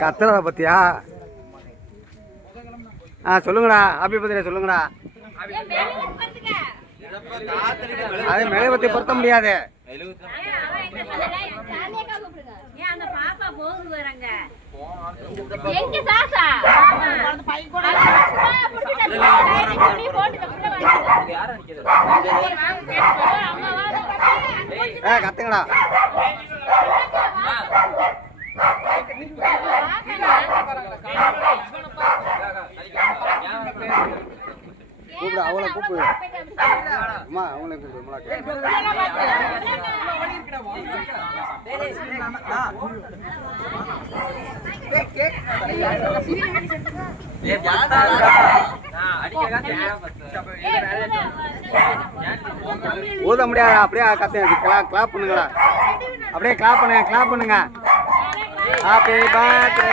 கத்துறத பத்தியா? சொல்லுங்கடா, happy birthday சொல்லுங்கடா. அது மெழுகுவர்த்தி பொருத்த முடியாது. கத்துங்கடா. கூப்பிடு, அவளை கூப்பிடு. அம்மா அவங்களே கூப்பிடு. ஊத முடியாது. அப்படியே கத்து கிளாப் பண்ணுங்கடா. அப்படியே கிளாப் பண்ணுங்க. Happy birthday.